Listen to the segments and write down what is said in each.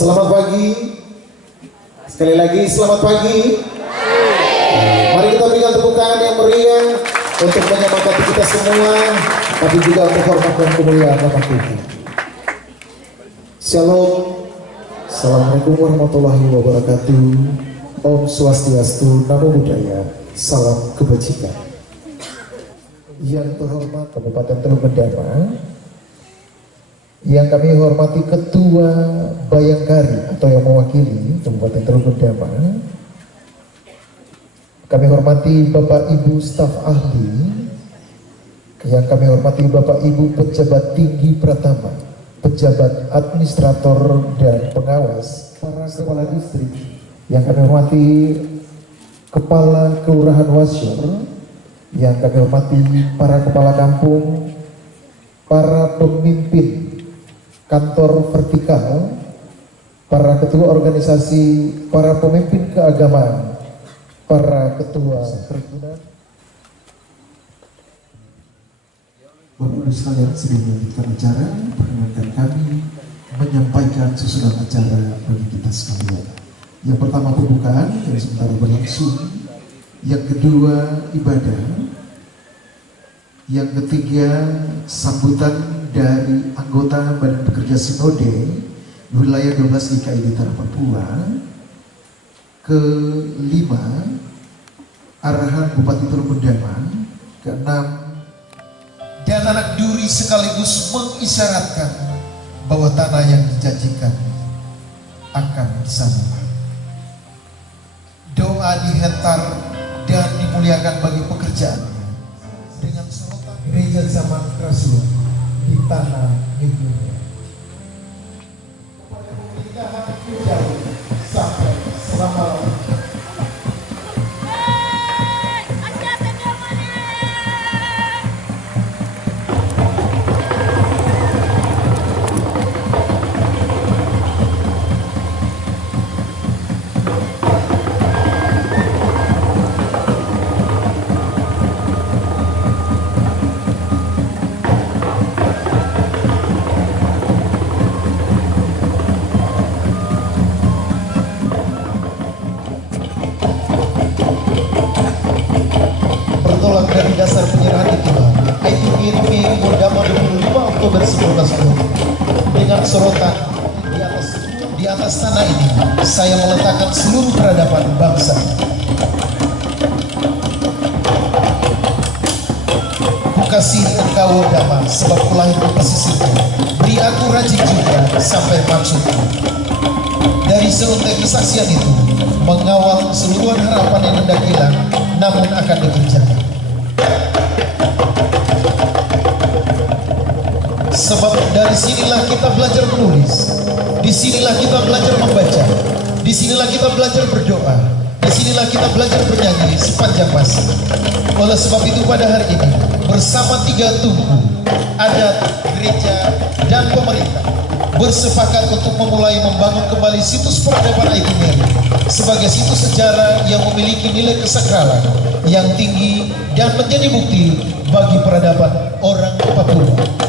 Selamat pagi. Sekali lagi selamat pagi. Mari kita berikan tepuk tangan yang meriah untuk menyemangati kita semua, tapi juga untuk hormat dan kemuliaan Bapak Tuhan. Shalom. Assalamualaikum warahmatullahi wabarakatuh. Om Swastiastu, Namo Buddhaya, salam kebajikan. Yang terhormat Kabupaten Teluk Bendana, yang kami hormati Ketua Bayangkari atau yang mewakili Kabupaten Teluk Bendana, kami hormati Bapak Ibu staf ahli, yang kami hormati Bapak Ibu pejabat tinggi pratama, pejabat administrator dan pengawas, para kepala distrik, yang kami hormati Kepala Kelurahan Wasyur, yang kami hormati para kepala kampung, para pemimpin kantor vertikal, para ketua organisasi, para pemimpin keagamaan, para ketua perhimpunan. Bapak Ibu sekalian, sebelum melanjutkan acara, perkenankan kami menyampaikan susunan acara bagi kita sekalian. Yang pertama pembukaan yang sementara berlangsung, yang kedua ibadah, yang ketiga sambutan dari anggota Badan Pekerja Sinode wilayah 12 GKI di Tanah Papua, kelima arahan Bupati Teluk Bendana, keenam dan anak duri sekaligus mengisyaratkan bahwa tanah yang dijanjikan akan disambung. Doa dihentar dan dimuliakan bagi pekerjaan dengan sorotan gereja zaman Rasul di tanah negerinya. Kepada pemerintahan jauh sampai selama-lamanya. Dari dasar penyerahan itulah ITB Berdama 25 Oktober 1920 dengan sorotan di atas tanah ini saya meletakkan seluruh peradaban bangsa. Kukasih engkau Dama sebab kulahir di pesisirnya, beri aku rajin juga sampai maksudku. Dari selontek kesaksian itu mengawal seluruh harapan yang hendak hilang namun akan dikerjakan. Sebab dari sinilah kita belajar menulis, disinilah kita belajar membaca, disinilah kita belajar berdoa, disinilah kita belajar bernyanyi sepanjang masa. Oleh sebab itu pada hari ini bersama tiga tubuh, adat, gereja, dan pemerintah bersepakat untuk memulai membangun kembali situs peradaban ITB sebagai situs sejarah yang memiliki nilai kesakralan yang tinggi dan menjadi bukti bagi peradaban orang Papua.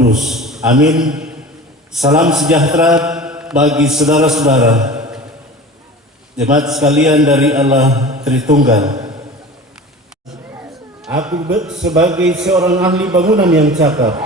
Kudus. Amin. Salam sejahtera bagi saudara-saudara jemaat sekalian dari Allah Tritunggal. Aku sebagai seorang ahli bangunan yang cakap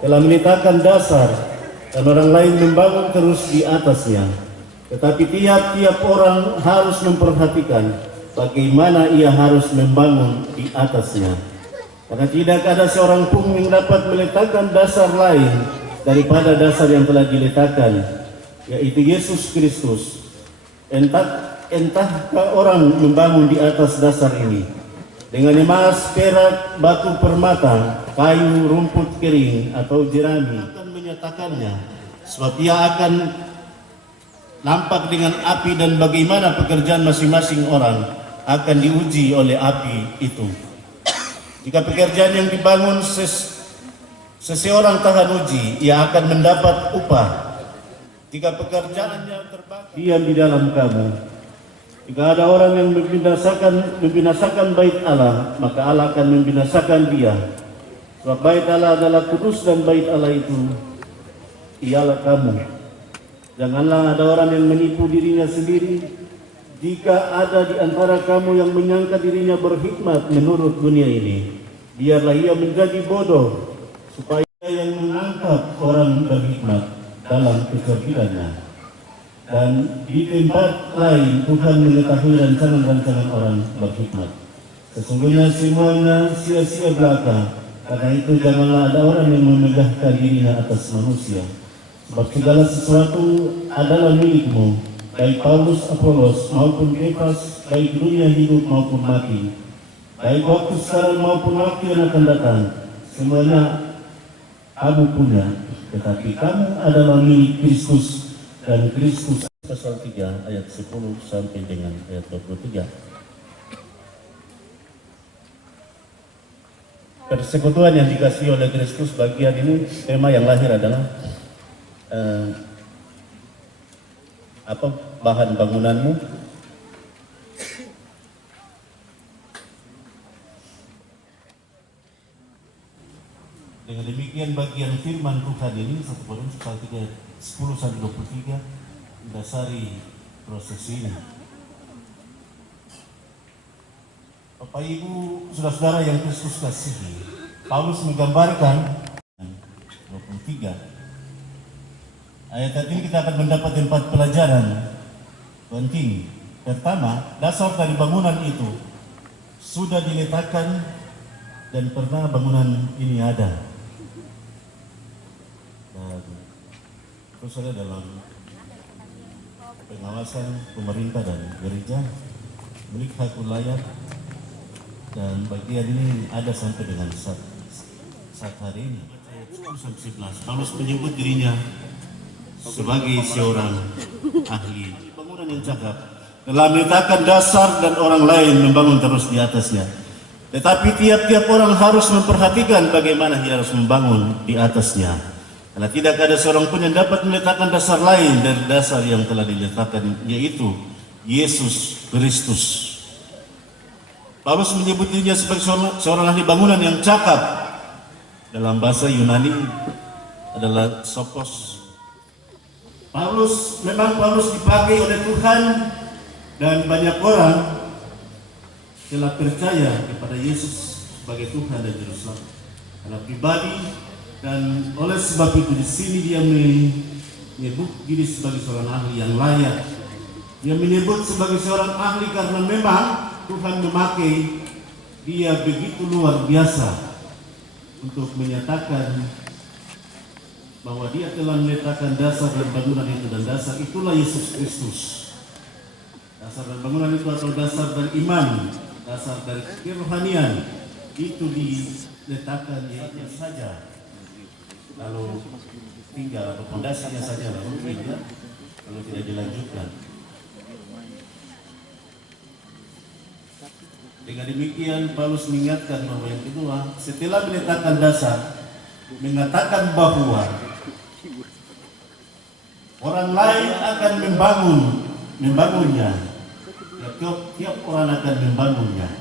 telah meletakkan dasar dan orang lain membangun terus di atasnya. Tetapi tiap-tiap orang harus memperhatikan bagaimana ia harus membangun di atasnya. Karena tidak ada seorang pun yang dapat meletakkan dasar lain daripada dasar yang telah diletakkan, yaitu Yesus Kristus. Entahkah orang membangun di atas dasar ini dengan emas, perak, batu permata, kayu, rumput kering, atau jerami, akan menyatakannya, sebab ia akan nampak dengan api, dan bagaimana pekerjaan masing-masing orang akan diuji oleh api itu. Jika pekerjaan yang dibangun seseorang tahan uji, ia akan mendapat upah. Jika pekerjaannya terbakar, diam di dalam kamu. Jika ada orang yang membinasakan bait Allah, maka Allah akan membinasakan dia. Sebab bait Allah adalah kudus, dan bait Allah itu ialah kamu. Janganlah ada orang yang menipu dirinya sendiri. Jika ada di antara kamu yang menyangka dirinya berhikmat menurut dunia ini, biarlah ia menjadi bodoh, supaya yang mengangkat orang berhikmat dalam kecerdikannya. Dan di tempat lain Tuhan mengetahui rancangan-rancangan orang berhikmat. Sesungguhnya semuanya sia-sia belaka. Karena itu janganlah ada orang yang memegahkan dirinya atas manusia. Sebab segala sesuatu adalah milikmu, baik Paulus, Apolos maupun Kefas, baik dunia hidup maupun mati, baik waktu sekarang maupun waktu yang akan datang. Semuanya kamu punya, tetapi kamu adalah milik Kristus, dan Kristus. Pasal 3 ayat 10 sampai dengan ayat 23. Persekutuan yang dikasih oleh Kristus bagian ini, tema yang lahir adalah apa bahan bangunanmu? Dengan demikian bagian firman Tuhan ini 1 Korintus 10-23 mendasari proses ini. Bapak Ibu, saudara-saudara yang Kristus kasihi, Paulus menggambarkan 23 ayat ini kita akan mendapat 4 pelajaran penting. Pertama, dasar dari bangunan itu sudah diletakkan dan pernah bangunan ini ada. Dan terus ada dalam pengawasan pemerintah dan gereja milik hak wilayah, dan bagian ini ada sampai dengan saat hari ini. 10-11 Paulus menyebut dirinya sebagai seorang ahli bangunan yang cakap, telah meletakkan dasar dan orang lain membangun terus di atasnya. Tetapi tiap-tiap orang harus memperhatikan bagaimana dia harus membangun di atasnya. Karena tidak ada seorang pun yang dapat meletakkan dasar lain dari dasar yang telah diletakkan, yaitu Yesus Kristus. Paulus menyebut dirinya sebagai seorang ahli bangunan yang cakap. Dalam bahasa Yunani adalah sopos. Paulus dipakai oleh Tuhan, dan banyak orang telah percaya kepada Yesus sebagai Tuhan dan Juru Selamat karena pribadi. Dan oleh sebab itu di sini dia menyebut diri sebagai seorang ahli yang layak. Dia menyebut sebagai seorang ahli karena memang Tuhan memakai dia begitu luar biasa untuk menyatakan bahwa dia telah meletakkan dasar dan bangunan itu, dan dasar itulah Yesus Kristus. Dasar dan bangunan itu atau dasar dari iman, dasar dari kerohanian itu diletakkan yaitu saja. Lalu tinggal atau pondasinya saja lalu tidak, kalau tidak dilanjutkan. Dengan demikian Paulus mengingatkan bahwa yang kedua, setelah meletakkan dasar, mengatakan bahwa orang lain akan membangunnya. Tiap orang akan membangunnya.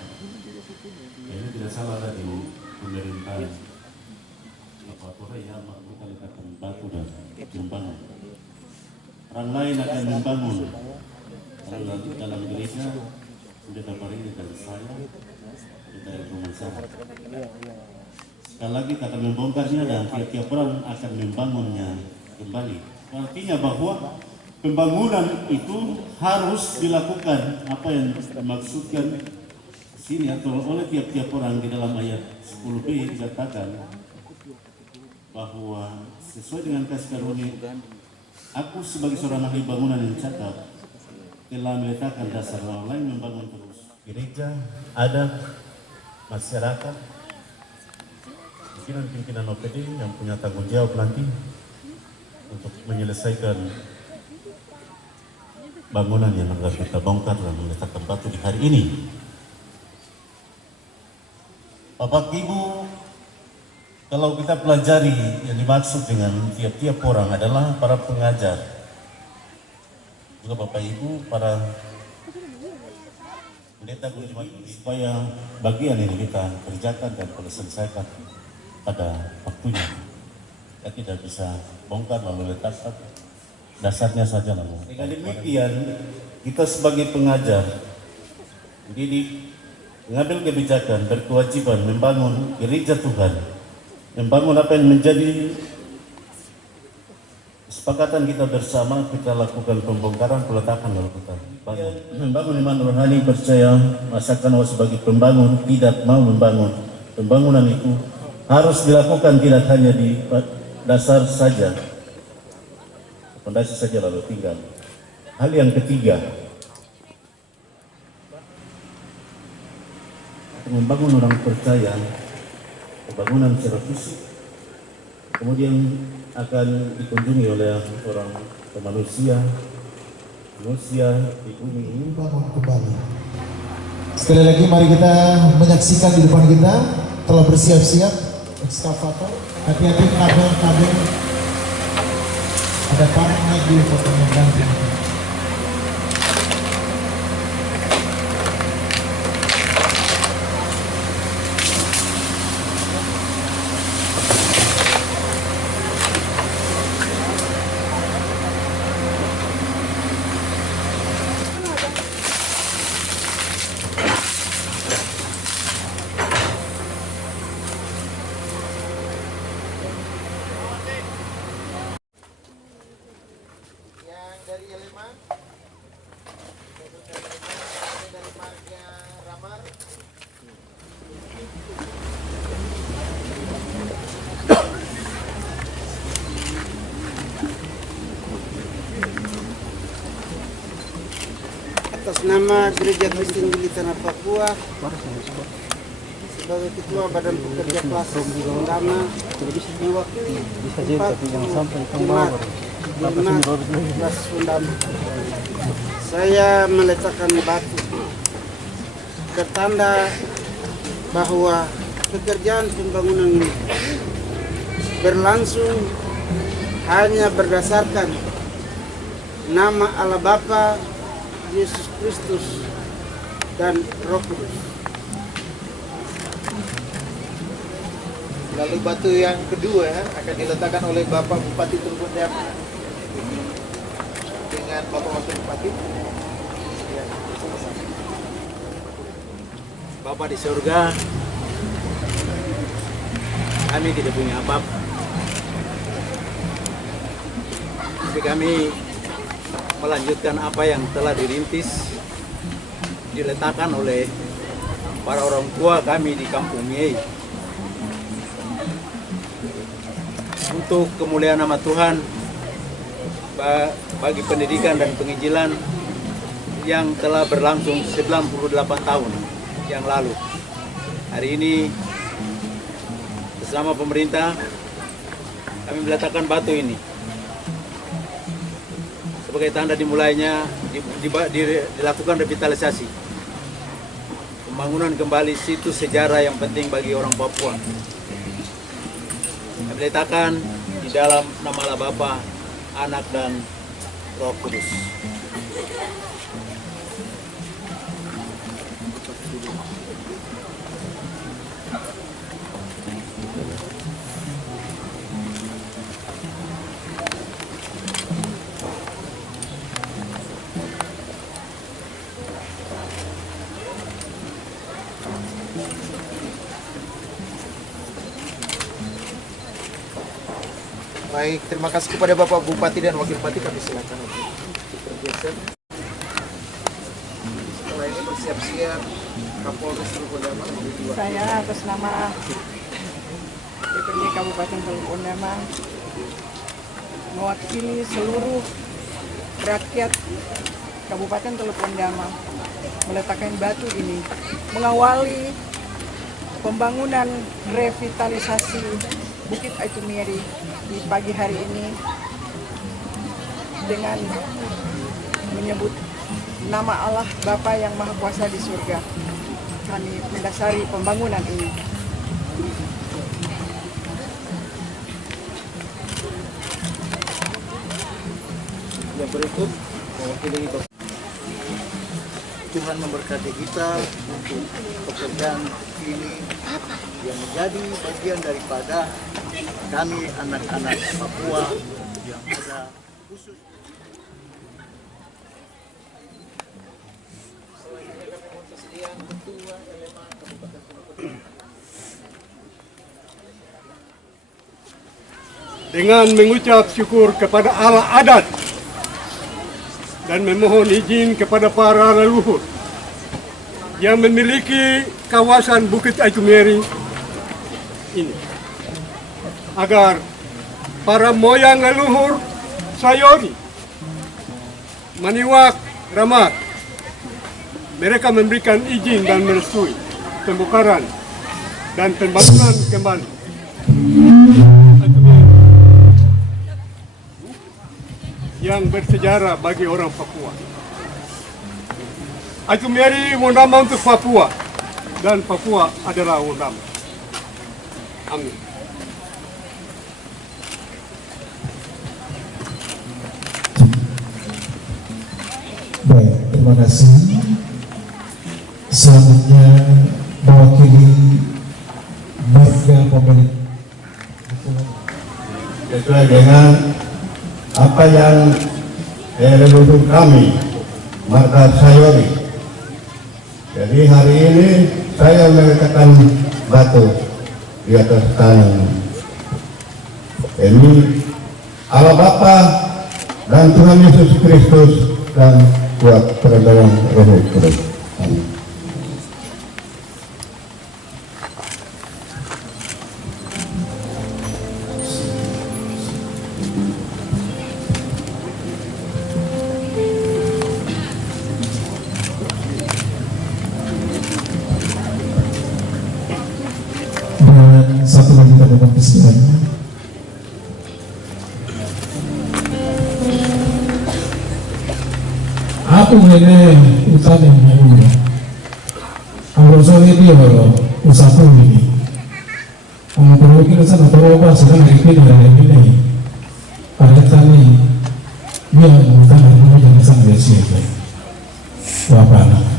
Ini tidak salah di pemerintahan. Korea bukan batu dan membangun. Orang lain akan membangun dalam gereja, pendeta Parini dan saya, dari rumah saya. Sekali lagi kita akan membongkarnya dan tiap-tiap orang akan membangunnya kembali. Artinya bahwa pembangunan itu harus dilakukan apa yang dimaksudkan sini atau oleh tiap-tiap orang di dalam ayat 10b dikatakan bahwa sesuai dengan kasih karunia aku sebagai seorang ahli bangunan yang cakap telah meletakkan dasar, orang lain membangun terus. Gereja, adat, masyarakat, pimpinan OPD yang punya tanggung jawab nanti untuk menyelesaikan bangunan yang akan kita bongkar dan meletakkan batu di hari ini. Bapak Ibu, kalau kita pelajari yang dimaksud dengan tiap-tiap orang adalah para pengajar, juga Bapak Ibu, para pendeta gereja, supaya bagian ini kita kerjakan dan selesaikan pada waktunya. Kita tidak bisa bongkar lalu letakkan dasarnya saja lalu. Dengan demikian, kita sebagai pengajar, mendidik, mengambil kebijakan, berkewajiban membangun gereja Tuhan, membangun apa yang menjadi kesepakatan kita bersama. Kita lakukan pembongkaran, peletakan lalu kita bangun. Membangun iman rohani, percaya masakan Allah sebagai pembangun, tidak mau membangun. Pembangunan itu harus dilakukan tidak hanya di dasar saja, fondasi saja lalu tinggal. Hal yang ketiga, membangun orang percaya, pembangunan secara fisik, kemudian akan dikunjungi oleh orang manusia di bumi ini. Bangun kembali. Sekali lagi mari kita menyaksikan di depan kita telah bersiap-siap ekskavator. Hati-hati kabel-kabel, ada parang lagi fotonya ganti. Dari Eleman, dari Marga Ramar. Atas nama Gereja Kristen di Tanah Papua, sebagai Ketua Badan Pekerja Kelas Undama, mewakili 15 Undama, saya meletakkan batu bertanda bahwa pekerjaan pembangunan ini berlangsung hanya berdasarkan nama Allah Bapa, Yesus Kristus, dan Roh Kudus. Lalu batu yang kedua akan diletakkan oleh Bapak Bupati Trubun Depok dengan Bapak Wakil Bupati. Bapak di surga, kami tidak punya apa-apa, tapi kami melanjutkan apa yang telah dirintis, diletakkan oleh para orang tua kami di Kampung Miei untuk kemuliaan nama Tuhan, bagi pendidikan dan penginjilan yang telah berlangsung 98 tahun yang lalu. Hari ini bersama pemerintah kami meletakkan batu ini sebagai tanda dimulainya dilakukan revitalisasi, pembangunan kembali situs sejarah yang penting bagi orang Papua. Kami letakkan di dalam nama Allah Bapa, Anak, dan Roh Kudus. Baik, terima kasih kepada Bapak Bupati dan Wakil Bupati. Kami silakan untuk bergeser. Setelah ini bersiap-siap Kapolres Teluk Pondama. Saya atas nama DPD Kabupaten Teluk Pondama mewakili seluruh rakyat Kabupaten Teluk Pondama meletakkan batu ini mengawali pembangunan revitalisasi Bukit Aitumeri di pagi hari ini dengan menyebut nama Allah Bapa yang Maha Kuasa di surga. Kami mendasari pembangunan ini. Yang berikut mewakili Tuhan memberkati kita untuk pekerjaan ini yang menjadi bagian daripada kami anak-anak Papua yang ada khusus. Dengan mengucap syukur kepada Allah adat dan memohon izin kepada para leluhur yang memiliki kawasan Bukit Aitumeri ini, agar para moyang leluhur Sayori, Maniwak, Ramat, mereka memberikan izin dan merestui pembongkaran dan pembangunan kembali yang bersejarah bagi orang Papua. Aitumeri Wondama untuk Papua dan Papua adalah Wondama. Amin. Baik, terima kasih. Selanjutnya mewakili warga pemilik Sesuai dengan apa yang leluhur kami, Marga Sayori. Jadi hari ini saya meletakkan batu di atas tanah ini. Allah Bapa dan Tuhan Yesus Kristus dan kuat peredaran Roh Kudus. Amin. dan satu lagi pada Pakistan. Aku ini utama yang mula. Kalau soalnya dia baru usaha ini. Kalau kita sana tahu apa sedang dipilih dari ini. Pada tadi dia mengatakan kamu jangan sampai siapa. Wapana.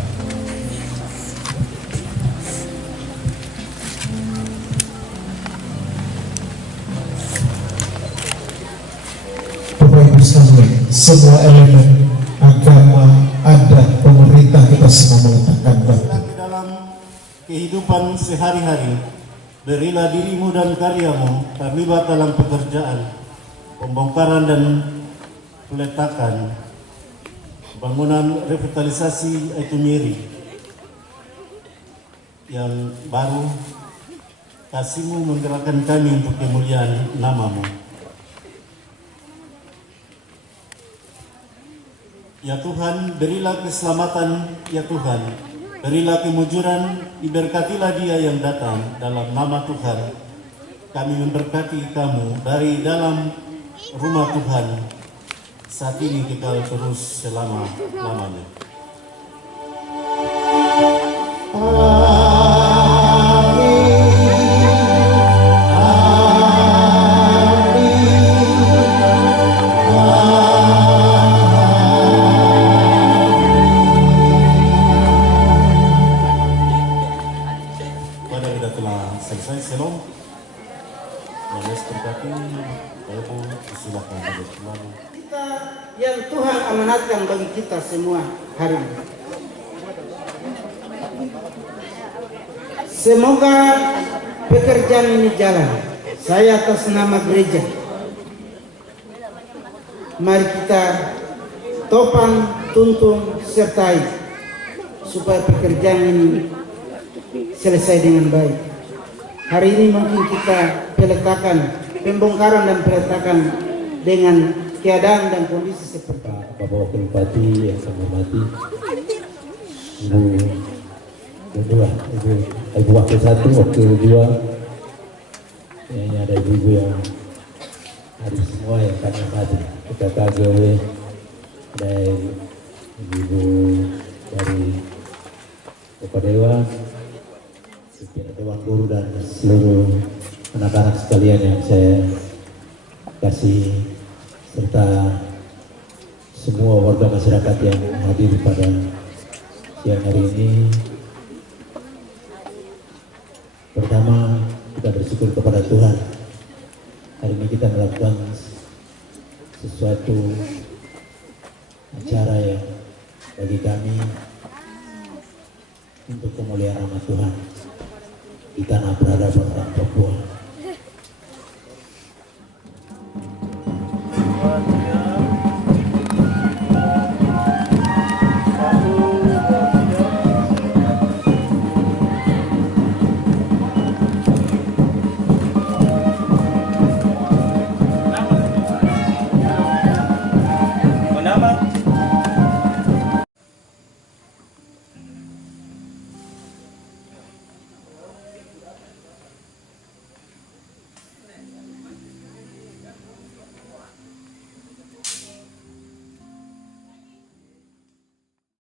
Bapak Ibu sekalian, semua elemen agama, adat, pemerintah kita semua meletakkan batu. Dalam kehidupan sehari-hari, berilah dirimu dan karyamu terlibat dalam pekerjaan pembongkaran dan peletakan bangunan revitalisasi Aitumeri yang baru. Kasihmu menggerakkan kami untuk kemuliaan namamu. Ya Tuhan, berilah keselamatan, ya Tuhan, berilah kemujuran, diberkatilah dia yang datang dalam nama Tuhan. Kami memberkati kamu dari dalam rumah Tuhan, saat ini kekal terus selama-lamanya. Kita yang Tuhan amanatkan bagi kita semua hari ini. Semoga pekerjaan ini jalan. Saya atas nama gereja mari kita topang, tuntun, sertai supaya pekerjaan ini selesai dengan baik. Hari ini mungkin kita pembongkaran dan peletakan dengan keadaan dan kondisi seperti Bapak Wakil Bupati yang saya hormati, Ibu Wakil 1, Wakil 2, ini ada ibu-ibu yang hari semua yang kami hormati, kita KGW, dari ibu dari Bapak Dewa, pimpinan Dewan Guru dan seluruh anak-anak sekalian yang saya kasih, serta semua warga masyarakat yang hadir pada siang hari ini. Pertama, kita bersyukur kepada Tuhan. Hari ini kita melakukan sesuatu acara yang bagi kami untuk kemuliaan nama Tuhan di tanah peradaban orang Papua.